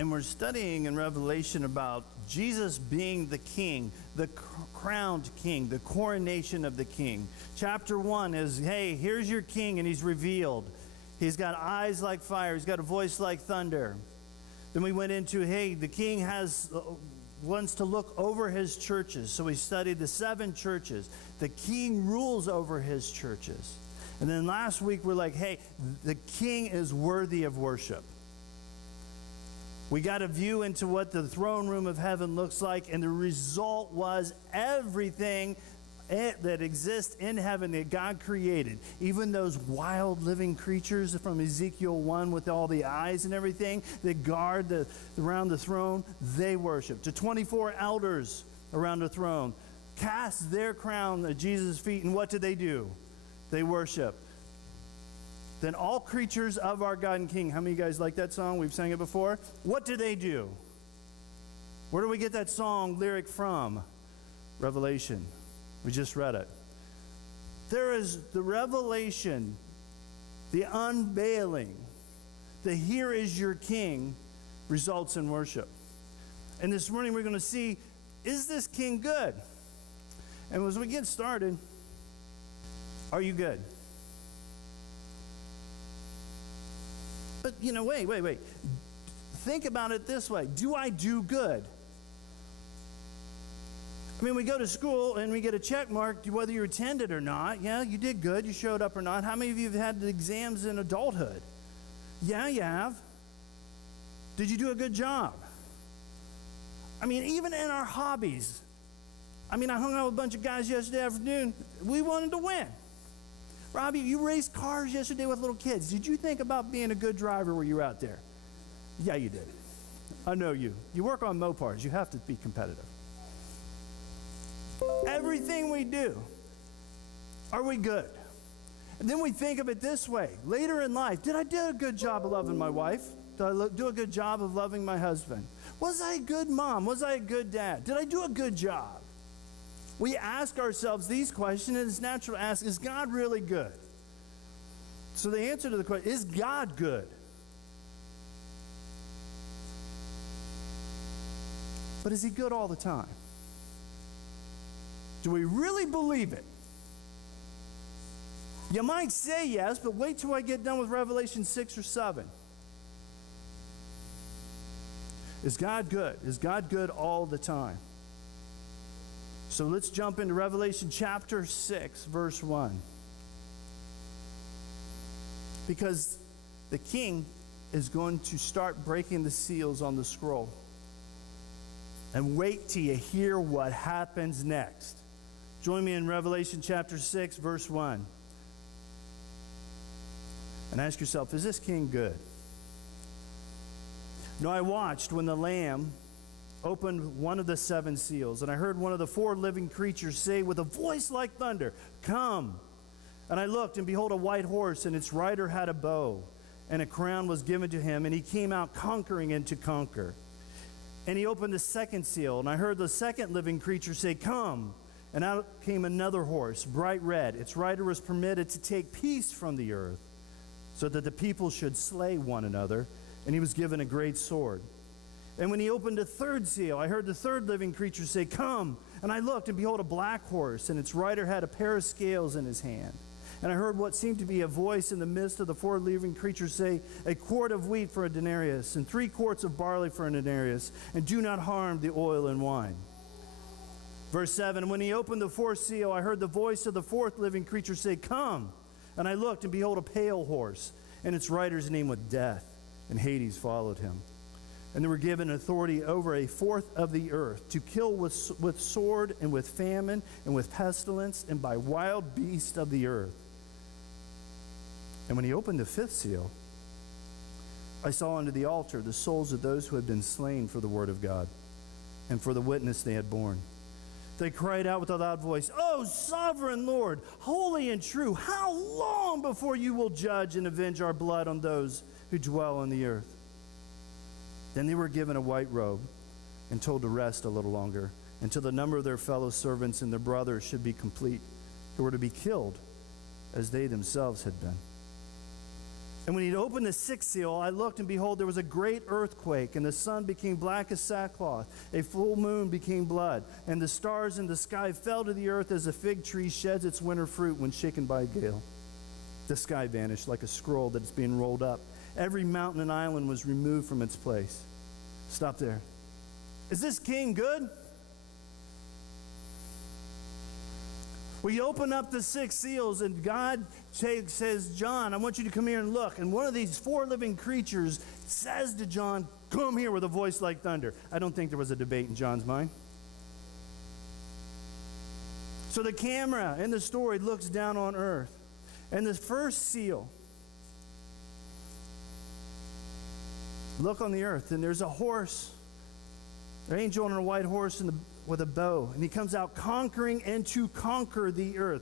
And we're studying in Revelation about Jesus being the king, the crowned king, the coronation of the king. Chapter 1 is, hey, here's your king, and he's revealed. He's got eyes like fire. He's got a voice like thunder. Then we went into, hey, the king wants to look over his churches. So we studied the 7 churches. The king rules over his churches. And then last week we're like, hey, the king is worthy of worship. We got a view into what the throne room of heaven looks like, and the result was everything that exists in heaven that God created. Even those wild living creatures from Ezekiel 1 with all the eyes and everything that guard around the throne, they worship. The 24 elders around the throne cast their crown at Jesus' feet, and what do? They worship. Then all creatures of our God and King. How many of you guys like that song? We've sang it before. What do? Where do we get that song lyric from? Revelation. We just read it. There is the revelation, the unveiling, the here is your king results in worship. And this morning we're going to see, is this king good? And as we get started, are you good? But, wait. Think about it this way. Do I do good? I mean, we go to school and we get a check mark whether you attended or not. Yeah, you did good. You showed up or not. How many of you have had the exams in adulthood? Yeah, you have. Did you do a good job? I mean, even in our hobbies. I mean, I hung out with a bunch of guys yesterday afternoon. We wanted to win. Robbie, you raced cars yesterday with little kids. Did you think about being a good driver while you were out there? Yeah, you did. I know you. You work on Mopars. You have to be competitive. Everything we do, are we good? And then we think of it this way. Later in life, did I do a good job of loving my wife? Did I do a good job of loving my husband? Was I a good mom? Was I a good dad? Did I do a good job? We ask ourselves these questions, and it's natural to ask, is God really good? So the answer to the question, is God good? But is he good all the time? Do we really believe it? You might say yes, but wait till I get done with Revelation 6 or 7. Is God good? Is God good all the time? So let's jump into Revelation chapter 6, verse 1. Because the king is going to start breaking the seals on the scroll. And wait till you hear what happens next. Join me in Revelation chapter 6, verse 1. And ask yourself, is this king good? No, I watched when the Lamb opened one of the 7 seals, and I heard one of the 4 living creatures say with a voice like thunder, "Come!" And I looked, and behold, a white horse, and its rider had a bow, and a crown was given to him, and he came out conquering and to conquer. And he opened the 2nd seal, and I heard the 2nd living creature say, "Come!" And out came another horse, bright red. Its rider was permitted to take peace from the earth, so that the people should slay one another, and he was given a great sword. And when he opened the 3rd seal, I heard the 3rd living creature say, "Come!" And I looked, and behold, a black horse, and its rider had a pair of scales in his hand. And I heard what seemed to be a voice in the midst of the 4 living creatures say, "A quart of wheat for a denarius, and 3 quarts of barley for a denarius, and do not harm the oil and wine." Verse 7, and when he opened the 4th seal, I heard the voice of the 4th living creature say, "Come!" And I looked, and behold, a pale horse, and its rider's name was Death, and Hades followed him. And they were given authority over 1/4 of the earth, to kill with sword, and with famine, and with pestilence, and by wild beasts of the earth. And when he opened the 5th seal, I saw under the altar the souls of those who had been slain for the word of God, and for the witness they had borne. They cried out with a loud voice, "O sovereign Lord, holy and true, how long before you will judge and avenge our blood on those who dwell on the earth?" Then they were given a white robe and told to rest a little longer, until the number of their fellow servants and their brothers should be complete, who were to be killed as they themselves had been. And when he'd opened the sixth seal, I looked, and behold, there was a great earthquake, and the sun became black as sackcloth. A full moon became blood, and the stars in the sky fell to the earth as a fig tree sheds its winter fruit when shaken by a gale. The sky vanished like a scroll that is being rolled up. Every mountain and island was removed from its place. Stop there. Is this king good? We open up the six seals, and God says, John, I want you to come here and look. And one of these four living creatures says to John, come here, with a voice like thunder. I don't think there was a debate in John's mind. So the camera in the story looks down on earth. And the first seal, look on the earth, and there's a horse, an angel on a white horse with a bow, and he comes out conquering and to conquer the earth.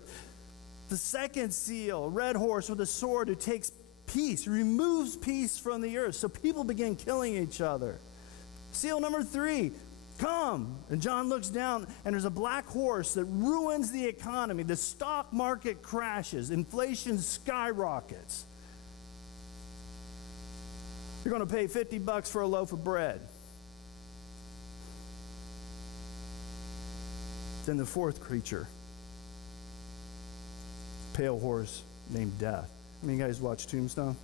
The second seal, a red horse with a sword who takes peace, removes peace from the earth. So people begin killing each other. Seal number 3, come. And John looks down, and there's a black horse that ruins the economy. The stock market crashes. Inflation skyrockets. You're going to pay $50 for a loaf of bread. Then the fourth creature, pale horse named Death. I mean, you guys watch Tombstone?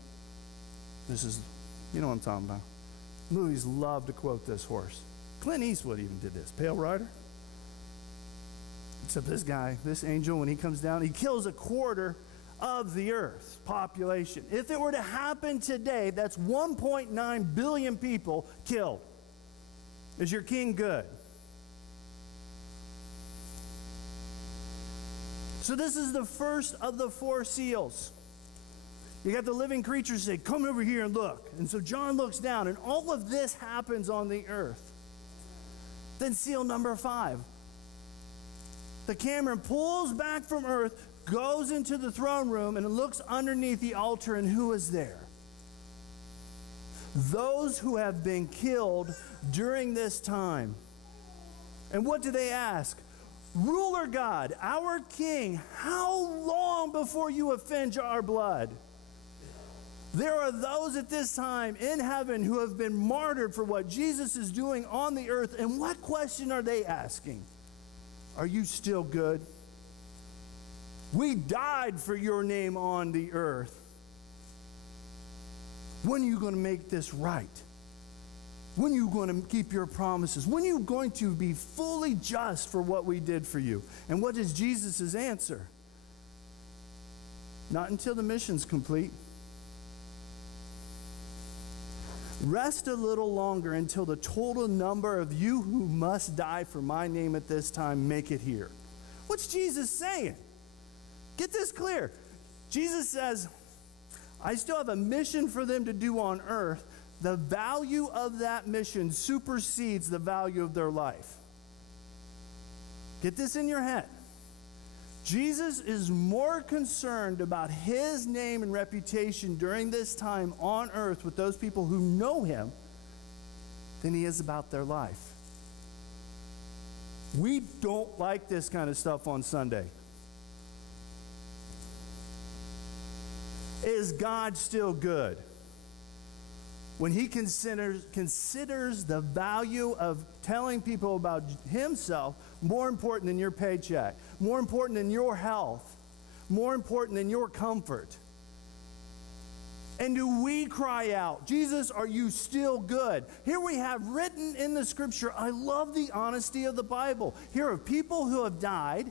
This is, you know what I'm talking about. Movies love to quote this horse. Clint Eastwood even did this. Pale Rider. Except this guy, this angel, when he comes down, he kills a quarter of the earth's population. If it were to happen today, that's 1.9 billion people killed. Is your king good? So this is the first of the 4 seals. You got the living creatures say, come over here and look. And so John looks down, and all of this happens on the earth. Then seal number 5. The camera pulls back from earth, goes into the throne room, and it looks underneath the altar, and who is there? Those who have been killed during this time. And what do they ask? Ruler God, our King, how long before you avenge our blood? There are those at this time in heaven who have been martyred for what Jesus is doing on the earth. And what question are they asking? Are you still good? We died for your name on the earth. When are you going to make this right? When are you going to keep your promises? When are you going to be fully just for what we did for you? And what is Jesus' answer? Not until the mission's complete. Rest a little longer until the total number of you who must die for my name at this time make it here. What's Jesus saying? Get this clear. Jesus says, I still have a mission for them to do on earth. The value of that mission supersedes the value of their life. Get this in your head. Jesus is more concerned about his name and reputation during this time on earth with those people who know him than he is about their life. We don't like this kind of stuff on Sunday. Is God still good? When he considers the value of telling people about himself more important than your paycheck, more important than your health, more important than your comfort. And do we cry out, Jesus, are you still good? Here we have written in the scripture, I love the honesty of the Bible. Here are people who have died,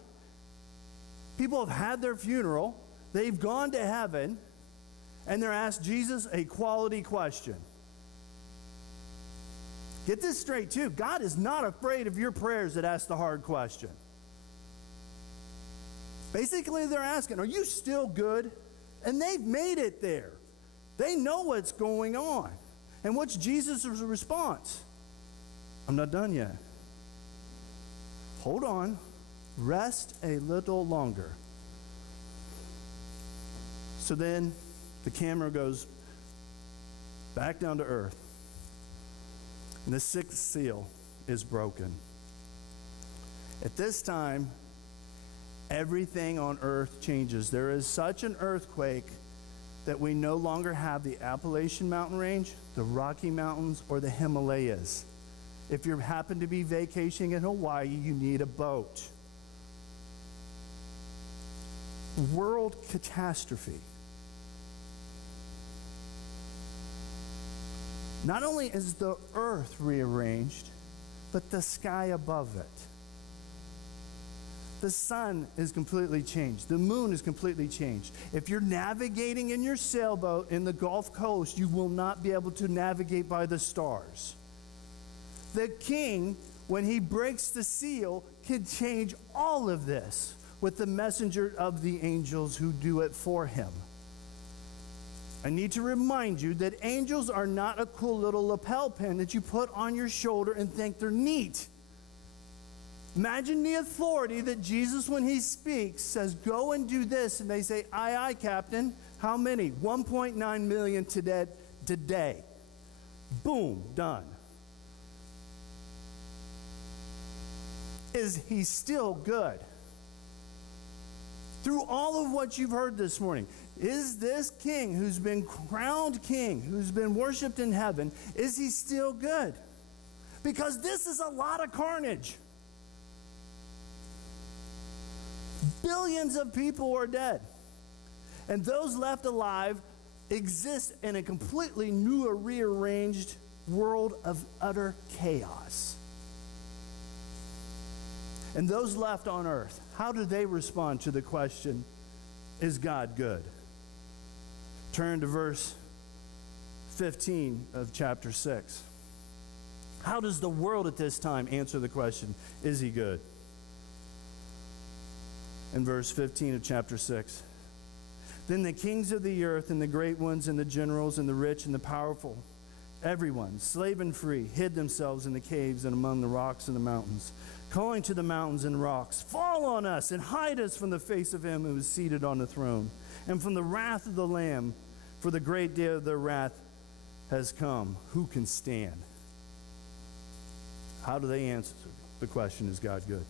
people have had their funeral, they've gone to heaven, and they're asked Jesus a quality question. Get this straight too. God is not afraid of your prayers that ask the hard question. Basically, they're asking, are you still good? And they've made it there. They know what's going on. And what's Jesus' response? I'm not done yet. Hold on. Rest a little longer. So then the camera goes back down to earth. And the 6th seal is broken. At this time, everything on earth changes. There is such an earthquake that we no longer have the Appalachian Mountain Range, the Rocky Mountains, or the Himalayas. If you happen to be vacationing in Hawaii, you need a boat. World catastrophe. Not only is the earth rearranged, but the sky above it. The sun is completely changed. The moon is completely changed. If you're navigating in your sailboat in the Gulf Coast, you will not be able to navigate by the stars. The king, when he breaks the seal, can change all of this with the messenger of the angels who do it for him. I need to remind you that angels are not a cool little lapel pin that you put on your shoulder and think they're neat. Imagine the authority that Jesus, when he speaks, says, go and do this. And they say, aye, aye, Captain. How many? 1.9 million today. Boom, done. Is he still good? Through all of what you've heard this morning, is this king who's been crowned king, who's been worshiped in heaven, is he still good? Because this is a lot of carnage. Billions of people are dead. And those left alive exist in a completely new or rearranged world of utter chaos. And those left on earth, how do they respond to the question, is God good? Turn to verse 15 of chapter 6. How does the world at this time answer the question, is he good? In verse 15 of chapter 6. Then the kings of the earth and the great ones and the generals and the rich and the powerful, everyone, slave and free, hid themselves in the caves and among the rocks and the mountains, calling to the mountains and rocks, fall on us and hide us from the face of him who is seated on the throne and from the wrath of the Lamb, for the great day of their wrath has come. Who can stand? How do they answer the question, is God good?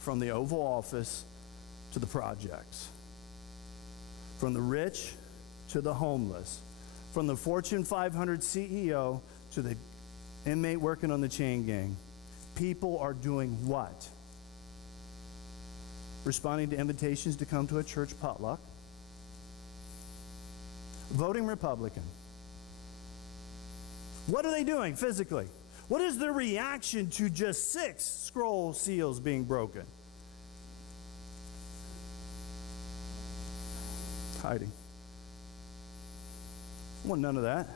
From the Oval Office to the projects, from the rich to the homeless, from the Fortune 500 CEO to the inmate working on the chain gang, people are doing what? Responding to invitations to come to a church potluck, voting Republican. What are they doing physically? What is their reaction to just 6 scroll seals being broken? Hiding. I want none of that.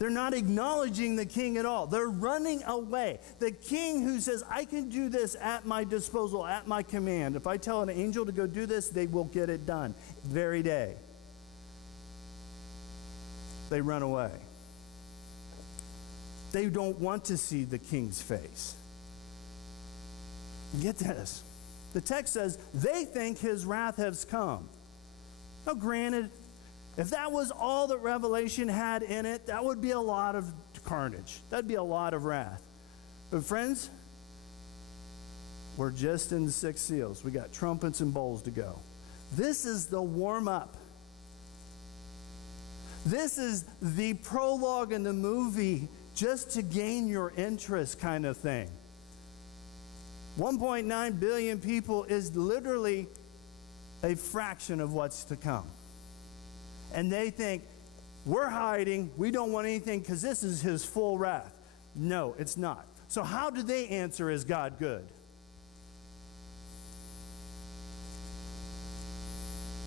They're not acknowledging the king at all. They're running away. The king who says, I can do this at my disposal, at my command. If I tell an angel to go do this, they will get it done. Very day. They run away. They don't want to see the king's face. Get this. The text says, they think his wrath has come. Now, granted, if that was all that Revelation had in it, that would be a lot of carnage. That'd be a lot of wrath. But friends, we're just in the 6 seals. We got trumpets and bowls to go. This is the warm-up. This is the prologue in the movie just to gain your interest kind of thing. 1.9 billion people is literally a fraction of what's to come. And they think, we're hiding, we don't want anything because this is his full wrath. No, it's not. So how do they answer, is God good?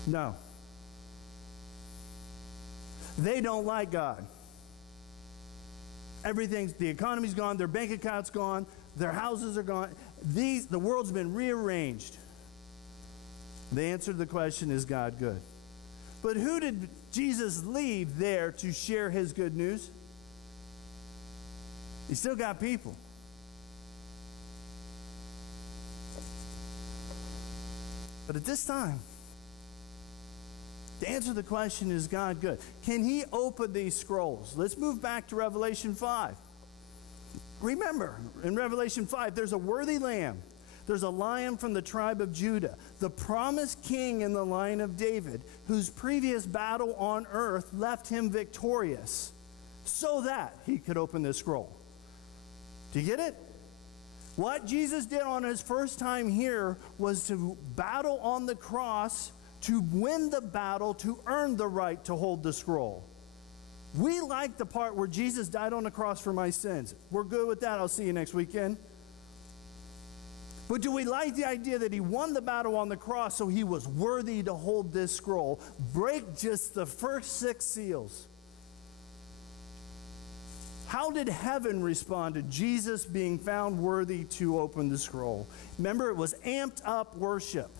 No. They don't like God. The economy's gone, their bank account's gone, their houses are gone. The world's been rearranged. They answered the question, is God good? But who did Jesus leave there to share his good news? He still got people. But at this time, to answer the question, is God good? Can he open these scrolls? Let's move back to Revelation 5. Remember, in Revelation 5, there's a worthy lamb. There's a lion from the tribe of Judah. the promised king in the line of David, whose previous battle on earth left him victorious, so that he could open this scroll. Do you get it? What Jesus did on his first time here was to battle on the cross, to win the battle, to earn the right to hold the scroll. We like the part where Jesus died on the cross for my sins. We're good with that. I'll see you next weekend. But do we like the idea that he won the battle on the cross so he was worthy to hold this scroll? Break just the first 6 seals. How did heaven respond to Jesus being found worthy to open the scroll? Remember, it was amped up worship.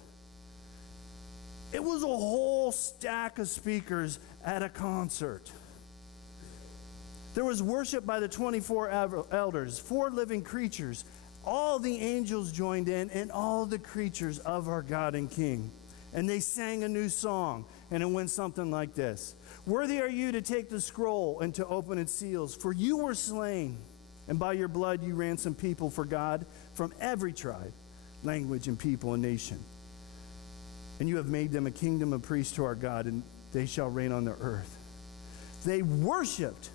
It was a whole stack of speakers at a concert. There was worship by the 24 elders, 4 living creatures. All the angels joined in, and all the creatures of our God and King. And they sang a new song, and it went something like this. Worthy are you to take the scroll and to open its seals, for you were slain, and by your blood you ransomed people for God from every tribe, language, and people and nation. And you have made them a kingdom of priests to our God, and they shall reign on the earth. They worshiped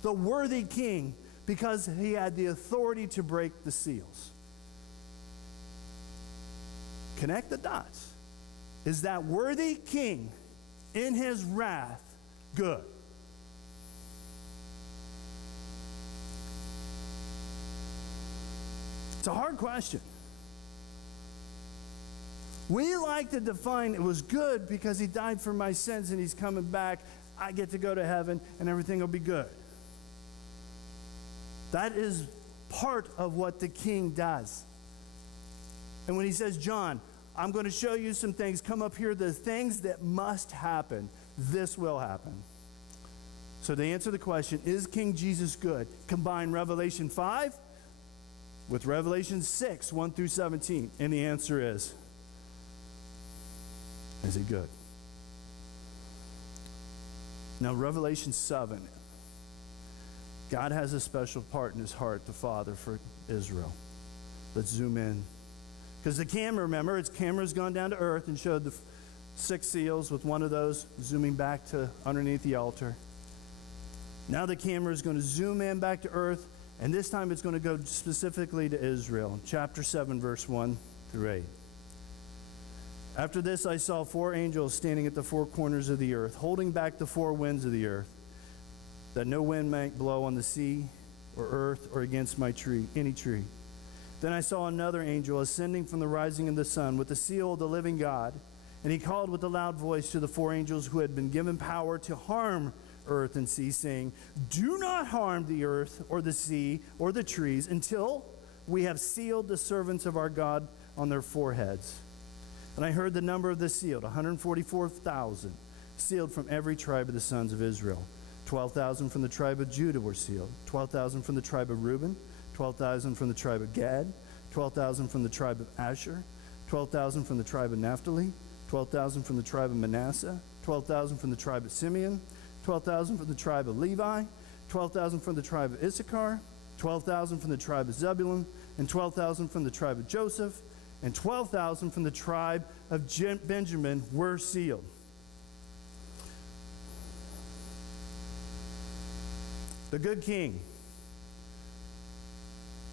the worthy king because he had the authority to break the seals. Connect the dots. Is that worthy king in his wrath good? It's a hard question. We like to define it was good because he died for my sins and he's coming back. I get to go to heaven and everything will be good. That is part of what the king does. And when he says, John, I'm going to show you some things. Come up here, the things that must happen. This will happen. So to answer the question, is King Jesus good? Combine Revelation 5 with Revelation 6, 1 through 17. And the answer is he good? Now, Revelation 7. God has a special part in his heart, the Father, for Israel. Let's zoom in. Because the camera, remember, its camera's gone down to earth and showed the 6 seals with one of those zooming back to underneath the altar. Now the camera is going to zoom in back to earth, and this time it's going to go specifically to Israel. Chapter 7, verse 1 through 8. After this I saw 4 angels standing at the 4 corners of the earth, holding back the 4 winds of the earth, that no wind might blow on the sea or earth or against any tree. Then I saw another angel ascending from the rising of the sun with the seal of the living God, and he called with a loud voice to the 4 angels who had been given power to harm earth and sea, saying, do not harm the earth or the sea or the trees until we have sealed the servants of our God on their foreheads. And I heard the number of the sealed, 144,000, sealed from every tribe of the sons of Israel. 12,000 from the tribe of Judah were sealed, 12,000 from the tribe of Reuben, 12,000 from the tribe of Gad, 12,000 from the tribe of Asher, 12,000 from the tribe of Naphtali, 12,000 from the tribe of Manasseh, 12,000 from the tribe of Simeon, 12,000 from the tribe of Levi, 12,000 from the tribe of Issachar, 12,000 from the tribe of Zebulun, and 12,000 from the tribe of Joseph, and 12,000 from the tribe of Benjamin were sealed. The good king.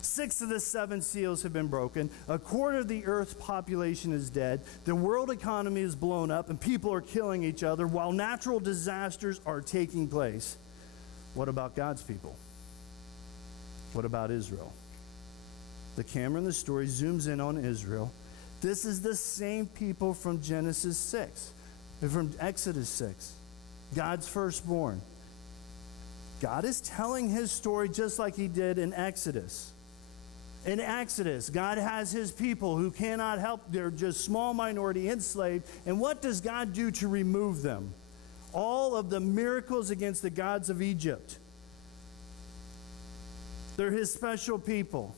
6 of the 7 seals have been broken. A quarter of the earth's population is dead. The world economy is blown up and people are killing each other while natural disasters are taking place. What about God's people? What about Israel? The camera in the story zooms in on Israel. This is the same people from Genesis 6, from Exodus 6. God's firstborn. God is telling his story just like he did in Exodus. In Exodus, God has his people who cannot help. They're just small minority enslaved. And what does God do to remove them? All of the miracles against the gods of Egypt. They're his special people.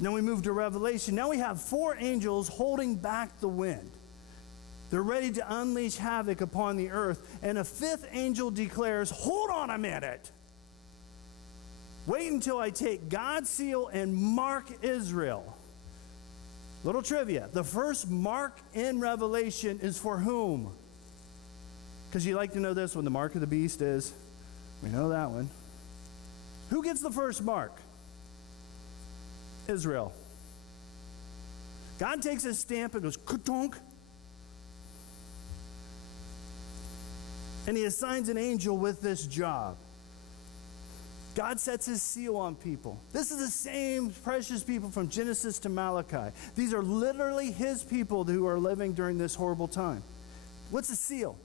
Now we move to Revelation. Now we have 4 angels holding back the wind. They're ready to unleash havoc upon the earth. And a 5th angel declares, hold on a minute. Wait until I take God's seal and mark Israel. Little trivia. The first mark in Revelation is for whom? Because you like to know this one. The mark of the beast is, we know that one. Who gets the first mark? Israel. God takes his stamp and goes, ka-tonk. And he assigns an angel with this job. God sets his seal on people. This is the same precious people from Genesis to Malachi. These are literally his people who are living during this horrible time. What's a seal?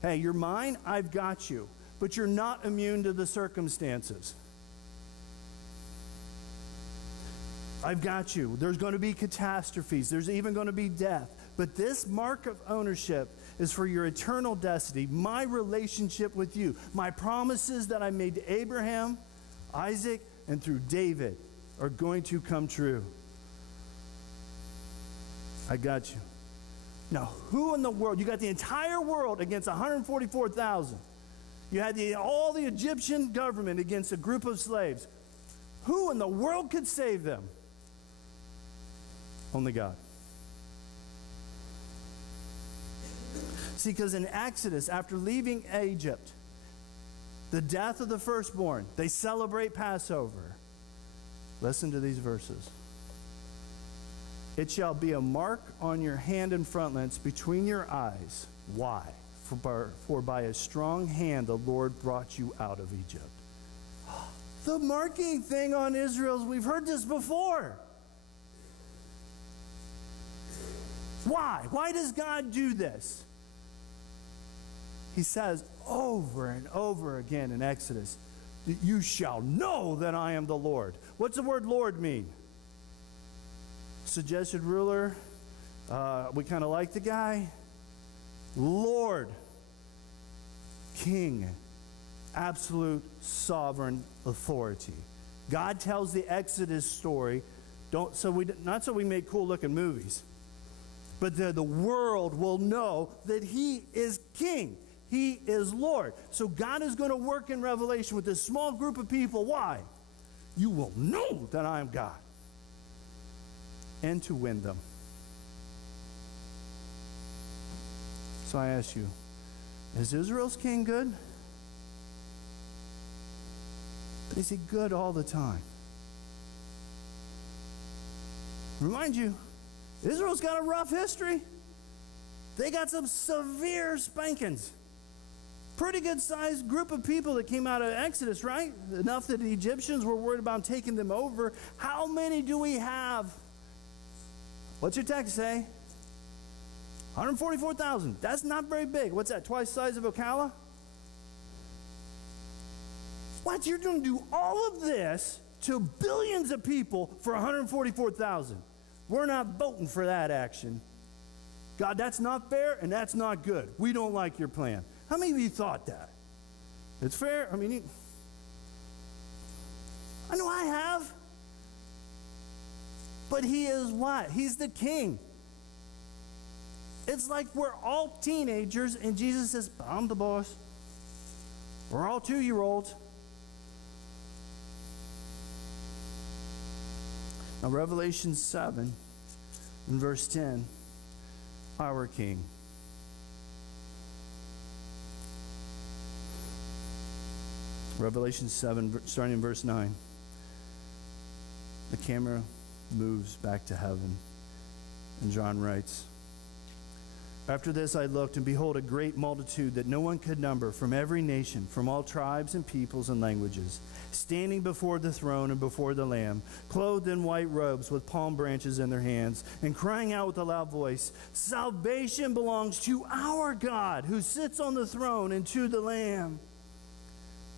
Hey, you're mine, I've got you. But you're not immune to the circumstances. I've got you. There's going to be catastrophes. There's even going to be death. But this mark of ownership is for your eternal destiny, my relationship with you, my promises that I made to Abraham, Isaac, and through David are going to come true. I got you. Now, who in the world? You got the entire world against 144,000. You had all the Egyptian government against a group of slaves. Who in the world could save them? Only God. See, because in Exodus, after leaving Egypt, the death of the firstborn, they celebrate Passover. Listen to these verses. It shall be a mark on your hand and frontlets between your eyes. Why? For by a strong hand the Lord brought you out of Egypt. The marking thing on Israel, we've heard this before. Why? Why does God do this? He says over and over again in Exodus, you shall know that I am the Lord. What's the word Lord mean? Suggested ruler. We kind of like the guy. Lord. King. Absolute sovereign authority. God tells the Exodus story, not so we make cool looking movies, but the world will know that he is king. He is Lord. So God is going to work in Revelation with this small group of people. Why? You will know that I am God. And to win them. So I ask you, is Israel's king good? But is he good all the time? Remind you, Israel's got a rough history. They got some severe spankings. Pretty good sized group of people that came out of Exodus, right? Enough that the Egyptians were worried about taking them over. How many do we have? What's your text say? 144,000. That's not very big. What's that, twice the size of Ocala? What? You're going to do all of this to billions of people for 144,000. We're not voting for that action. God, that's not fair and that's not good. We don't like your plan. How many of you thought that? It's fair? I mean, I know I have. But he is what? He's the king. It's like we're all teenagers and Jesus says, I'm the boss. We're all 2-year-olds. Now, Revelation 7, in verse 10, our king. Revelation 7, starting in verse 9. The camera moves back to heaven. And John writes, after this I looked, and behold, a great multitude that no one could number, from every nation, from all tribes and peoples and languages, standing before the throne and before the Lamb, clothed in white robes with palm branches in their hands, and crying out with a loud voice, salvation belongs to our God, who sits on the throne, and to the Lamb.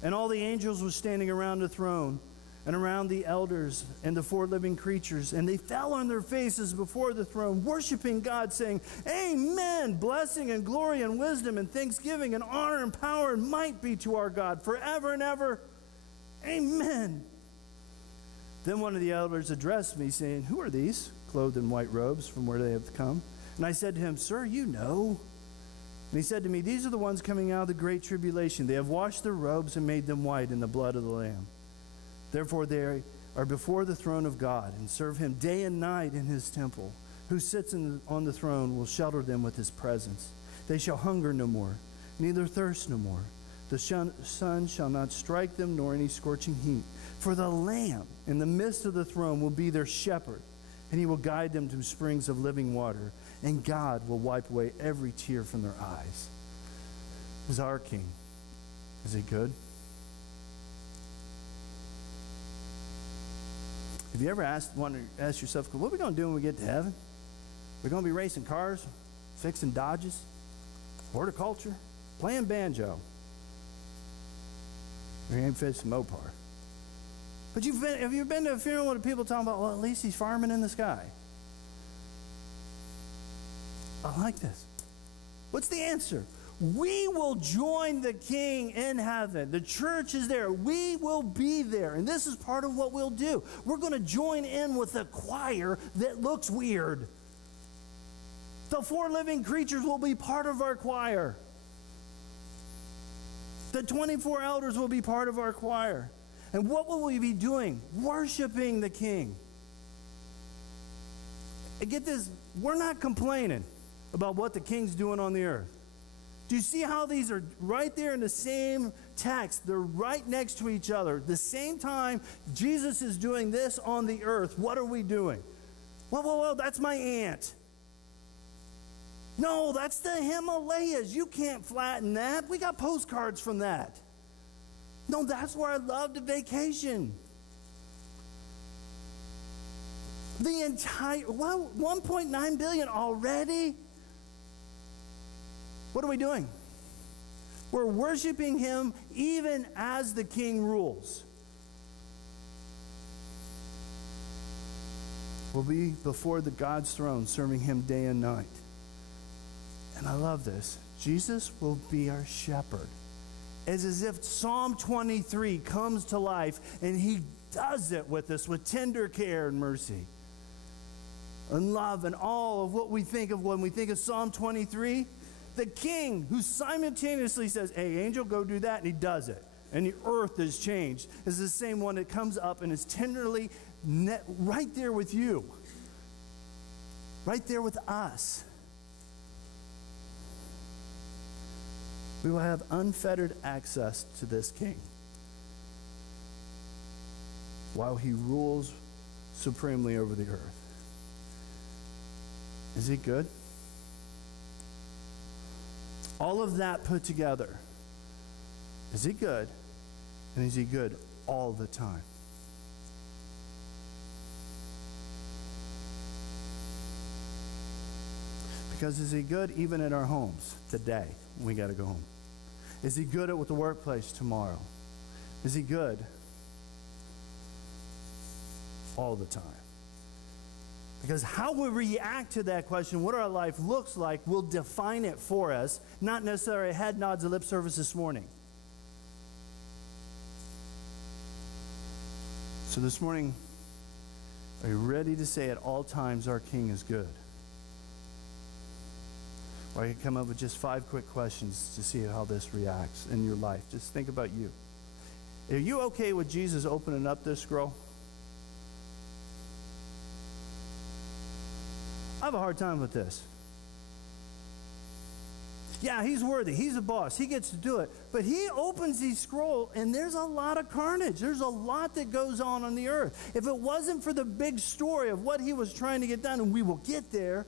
And all the angels were standing around the throne and around the elders and the 4 living creatures, and they fell on their faces before the throne, worshiping God, saying, Amen, blessing and glory and wisdom and thanksgiving and honor and power and might be to our God forever and ever. Amen. Then one of the elders addressed me, saying, who are these, clothed in white robes, from where they have come? And I said to him, Sir, you know. And he said to me, these are the ones coming out of the great tribulation. They have washed their robes and made them white in the blood of the Lamb. Therefore they are before the throne of God and serve him day and night in his temple. who sits on the throne will shelter them with his presence. They shall hunger no more, neither thirst no more. The sun shall not strike them, nor any scorching heat. For the Lamb in the midst of the throne will be their shepherd, and he will guide them to springs of living water, and God will wipe away every tear from their eyes. This is our King. Is he good? Have you ever asked yourself, what are we going to do when we get to heaven? We're going to be racing cars, fixing Dodges, horticulture, playing banjo. We ain't fixing Mopar. But have you been to a funeral where people talking about, well, at least he's farming in the sky? I like this. What's the answer? We will join the King in heaven. The church is there. We will be there. And this is part of what we'll do. We're going to join in with a choir that looks weird. The 4 living creatures will be part of our choir. The 24 elders will be part of our choir. And what will we be doing? Worshiping the King. And get this, we're not complaining about what the King's doing on the earth. Do you see how these are right there in the same text? They're right next to each other. The same time Jesus is doing this on the earth, what are we doing? Whoa, that's my aunt. No, that's the Himalayas. You can't flatten that. We got postcards from that. No, that's where I love to vacation. The entire, 1.9 billion already? What are we doing? We're worshiping him even as the King rules. We'll be before the God's throne, serving him day and night. And I love this. Jesus will be our shepherd. It's as if Psalm 23 comes to life, and he does it with us with tender care and mercy and love and all of what we think of when we think of Psalm 23. The King who simultaneously says, hey, angel, go do that, and he does it. And the earth is changed, is the same one that comes up and is tenderly right there with you. Right there with us. We will have unfettered access to this King while he rules supremely over the earth. Is he good? All of that put together, is he good? And is he good all the time? Because is he good even in our homes today? We got to go home. Is he good at the workplace tomorrow? Is he good all the time? Because how we react to that question, what our life looks like, will define it for us, not necessarily head nods and lip service this morning. So this morning, are you ready to say at all times our King is good? Or I can come up with just 5 quick questions to see how this reacts in your life. Just think about you. Are you okay with Jesus opening up this scroll? I have a hard time with this. Yeah, he's worthy. He's the boss. He gets to do it. But he opens these scroll, and there's a lot of carnage. There's a lot that goes on the earth. If it wasn't for the big story of what he was trying to get done, and we will get there,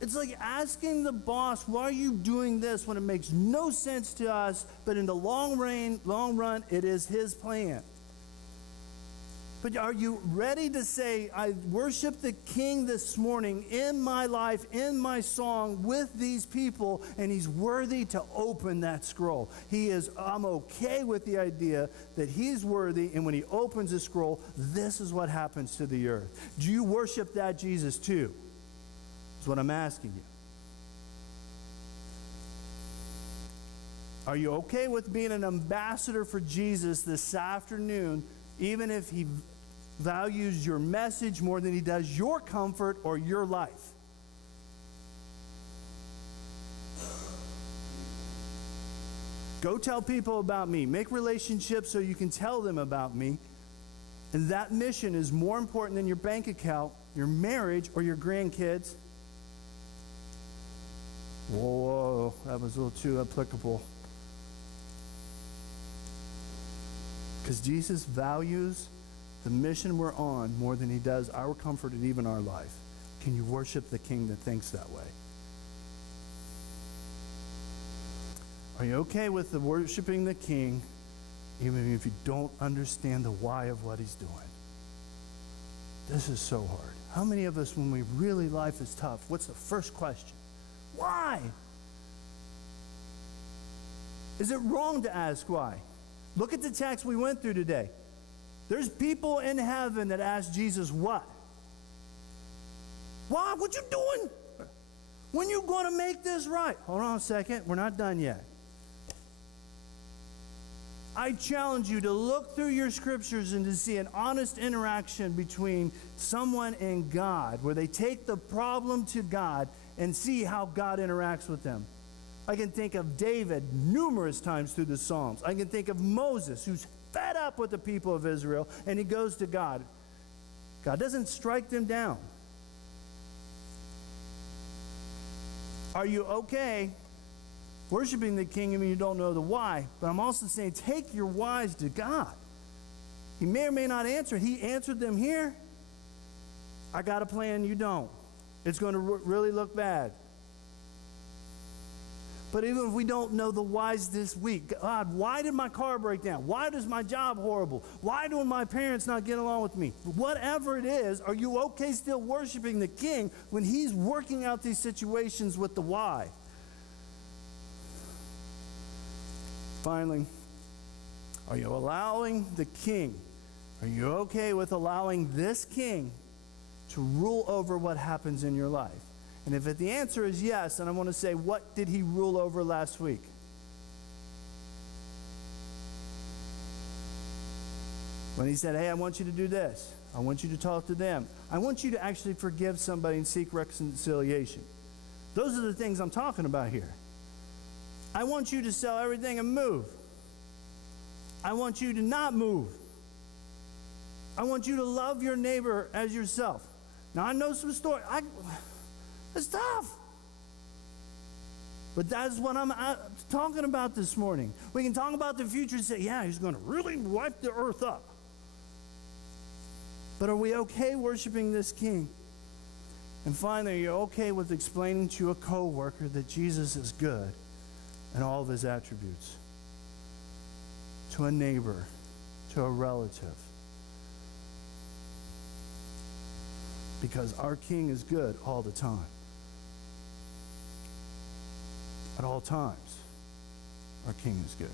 it's like asking the boss, why are you doing this when it makes no sense to us, but in the long run, it is his plan. But are you ready to say, I worship the King this morning in my life, in my song, with these people, and he's worthy to open that scroll. I'm okay with the idea that he's worthy, and when he opens the scroll, this is what happens to the earth. Do you worship that Jesus too? That's what I'm asking you. Are you okay with being an ambassador for Jesus this afternoon, even if he values your message more than he does your comfort or your life? Go tell people about me. Make relationships so you can tell them about me. And that mission is more important than your bank account your marriage, or your grandkids. Whoa, that was a little too applicable. Because Jesus values the mission we're on more than he does our comfort and even our life. Can you worship the King that thinks that way? Are you okay with the worshiping the King even if you don't understand the why of what he's doing? This is so hard. How many of us, when we really life is tough, what's the first question? Why? Is it wrong to ask why? Look at the text we went through today. There's people in heaven that ask Jesus, what? Why? What you doing? When you going to make this right? Hold on a second. We're not done yet. I challenge you to look through your scriptures and to see an honest interaction between someone and God, where they take the problem to God and see how God interacts with them. I can think of David numerous times through the Psalms. I can think of Moses, who's fed up with the people of Israel, and he goes to God. God doesn't strike them down. Are you okay worshiping the King? I mean, you don't know the why, but I'm also saying take your whys to God. He may or may not answer it. He answered them here. I got a plan, you don't. It's going to really look bad. But even if we don't know the whys this week, God, why did my car break down? Why is my job horrible? Why do my parents not get along with me? Whatever it is, are you okay still worshiping the King when he's working out these situations with the why? Finally, are you allowing the King, are you okay with allowing this King to rule over what happens in your life? And if the answer is yes, then I want to say, what did he rule over last week? When he said, hey, I want you to do this. I want you to talk to them. I want you to actually forgive somebody and seek reconciliation. Those are the things I'm talking about here. I want you to sell everything and move. I want you to not move. I want you to love your neighbor as yourself. Now, I know some stories. It's tough. But that's what I'm talking about this morning. We can talk about the future and say, yeah, he's going to really wipe the earth up. But are we okay worshiping this King? And finally, are you okay with explaining to a coworker that Jesus is good and all of his attributes? To a neighbor, to a relative. Because our King is good all the time. At all times, our King is good.